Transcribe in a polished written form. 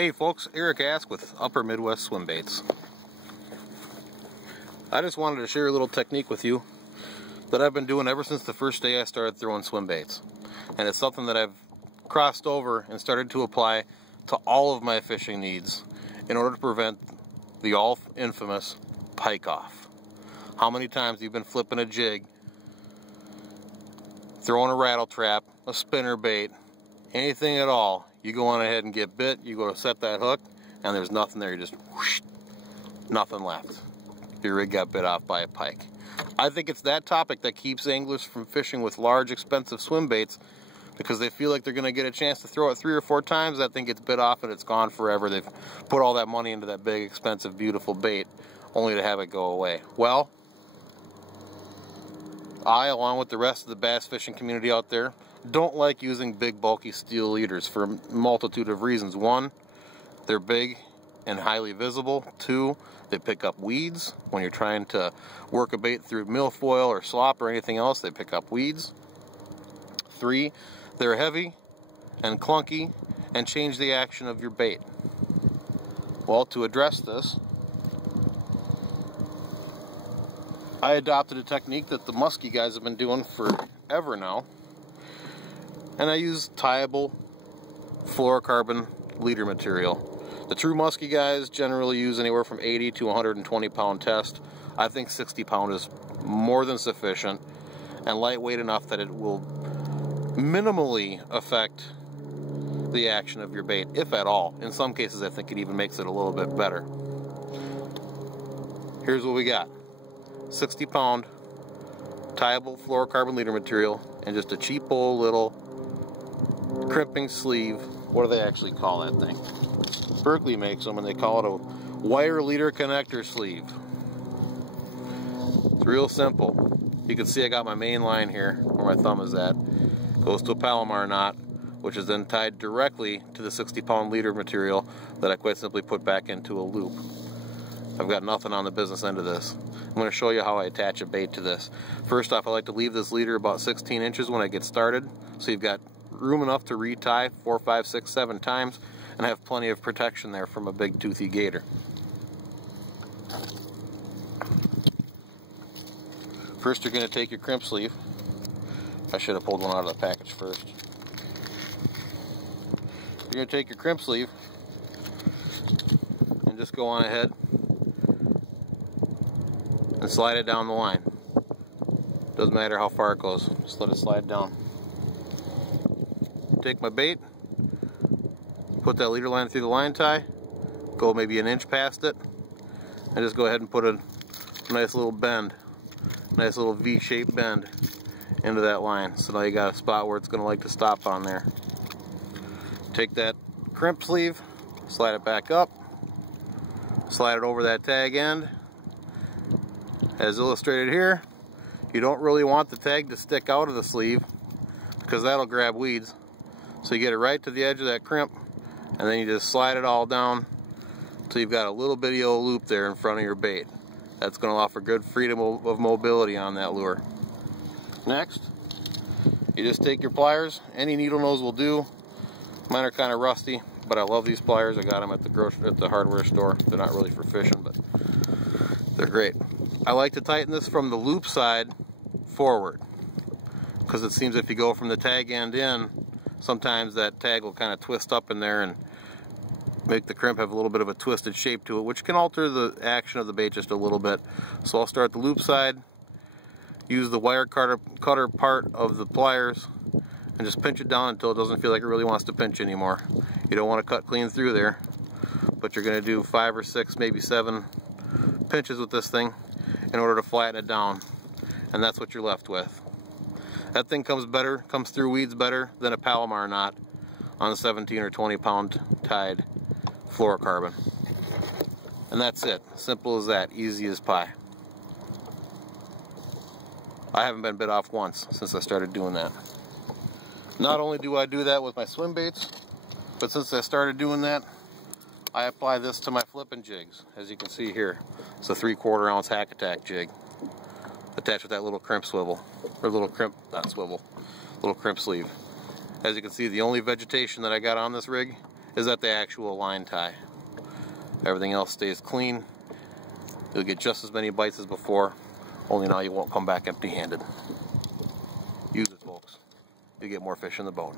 Hey folks, Aske with Upper Midwest Swimbaits. I just wanted to share a little technique with you that I've been doing ever since the first day I started throwing swim baits. And it's something that I've crossed over and started to apply to all of my fishing needs in order to prevent the all infamous pike off. How many times you've been flipping a jig, throwing a rattle trap, a spinner bait, anything at all, you go on ahead and get bit, you go to set that hook, and there's nothing there, you just whoosh, nothing left. Your rig got bit off by a pike. I think it's that topic that keeps anglers from fishing with large, expensive swim baits, because they feel like they're going to get a chance to throw it 3 or 4 times, that thing gets bit off and it's gone forever. They've put all that money into that big, expensive, beautiful bait, only to have it go away. Well, I, along with the rest of the bass fishing community out there, don't like using big, bulky steel leaders for a multitude of reasons. 1, they're big and highly visible. 2, they pick up weeds. When you're trying to work a bait through milfoil or slop or anything else, they pick up weeds. 3, they're heavy and clunky and change the action of your bait. Well, to address this, I adopted a technique that the musky guys have been doing forever now, and I use tieable fluorocarbon leader material. The true musky guys generally use anywhere from 80 to 120 pound test. I think 60 pound is more than sufficient and lightweight enough that it will minimally affect the action of your bait, if at all. In some cases, I think it even makes it a little bit better. Here's what we got: 60 pound tieable fluorocarbon leader material and just a cheap old little crimping sleeve. What do they actually call that thing? Berkeley makes them, and they call it a wire leader connector sleeve. It's real simple. You can see I got my main line here where my thumb is at. Goes to a Palomar knot, which is then tied directly to the 60 pound leader material that I quite simply put back into a loop. I've got nothing on the business end of this. I'm going to show you how I attach a bait to this. First off, I like to leave this leader about 16 inches when I get started, so you've got room enough to retie 4, 5, 6, 7 times and have plenty of protection there from a big toothy gator. First, you're going to take your crimp sleeve. I should have pulled one out of the package first. You're going to take your crimp sleeve and just go on ahead and slide it down the line. Doesn't matter how far it goes, just let it slide down. Take my bait, put that leader line through the line tie, go maybe an inch past it, and just go ahead and put a nice little bend, nice little V-shaped bend into that line. So now you got a spot where it's going to like to stop on there. Take that crimp sleeve, slide it back up, slide it over that tag end. As illustrated here, you don't really want the tag to stick out of the sleeve because that'll grab weeds. So you get it right to the edge of that crimp, and then you just slide it all down until you've got a little bitty old loop there in front of your bait. That's going to offer good freedom of mobility on that lure. Next, you just take your pliers. Any needle nose will do. Mine are kind of rusty, but I love these pliers. I got them at the hardware store. They're not really for fishing, but they're great. I like to tighten this from the loop side forward, because it seems if you go from the tag end in, sometimes that tag will kind of twist up in there and make the crimp have a little bit of a twisted shape to it, which can alter the action of the bait just a little bit. So I'll start the loop side, use the wire cutter part of the pliers, and just pinch it down until it doesn't feel like it really wants to pinch anymore. You don't want to cut clean through there, but you're going to do 5 or 6, maybe 7 pinches with this thing in order to flatten it down, and that's what you're left with. That thing comes through weeds better than a Palomar knot on a 17 or 20 pound tied fluorocarbon. And that's it. Simple as that. Easy as pie. I haven't been bit off once since I started doing that. Not only do I do that with my swim baits, but since I started doing that, I apply this to my flipping jigs. As you can see here, it's a 3/4 ounce hack attack jig attached with that little crimp swivel, or little crimp, not swivel, little crimp sleeve. As you can see, the only vegetation that I got on this rig is at the actual line tie. Everything else stays clean. You'll get just as many bites as before, only now you won't come back empty-handed. Use it, folks. You get more fish in the boat.